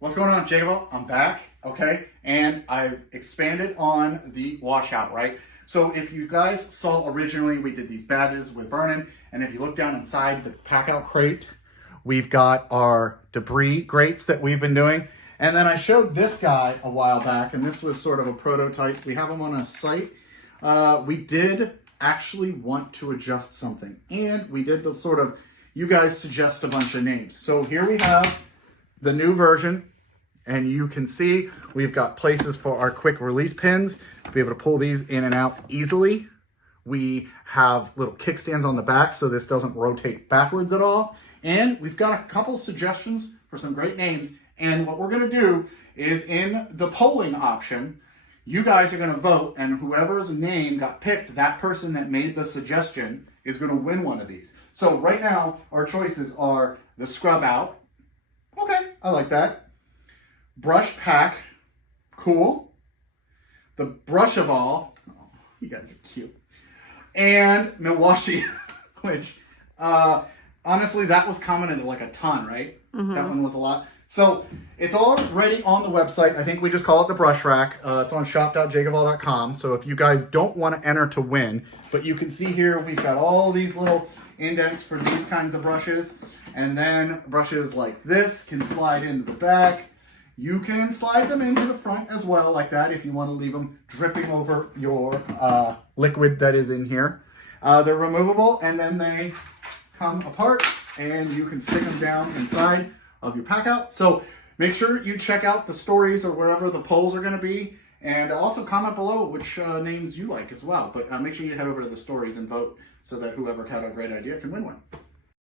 What's going on, JakeOfALL? I'm back, okay? And I've expanded on the washout, right? So if you guys saw originally, we did these badges with Vernon, and if you look down inside the pack-out crate, we've got our debris grates that we've been doing. And then I showed this guy a while back, and this was sort of a prototype. We have him on a site. We did actually want to adjust something, and we did the sort of, you guys suggest a bunch of names. So here we have the new version, and you can see we've got places for our quick release pins to be able to pull these in and out easily. We have little kickstands on the back so this doesn't rotate backwards at all. And we've got a couple suggestions for some great names. And what we're gonna do is in the polling option, you guys are gonna vote, and whoever's name got picked, that person that made the suggestion is gonna win one of these. So right now, our choices are the Scrub Out. Okay, I like that. Brush Pack, cool. The JakeOfALL, oh, you guys are cute. And Milwaukee, which honestly, that was commented like a ton, right? Mm-hmm. That one was a lot. So it's already on the website. I think we just call it the brush rack. It's on shop.jakeofall.com. So if you guys don't want to enter to win, but you can see here, we've got all these little indents for these kinds of brushes. And then brushes like this can slide into the back. You can slide them into the front as well like that if you want to leave them dripping over your liquid that is in here. They're removable, and then they come apart and you can stick them down inside of your pack out. So make sure you check out the stories or wherever the polls are going to be, and also comment below which names you like as well. But make sure you head over to the stories and vote so that whoever had a great idea can win one.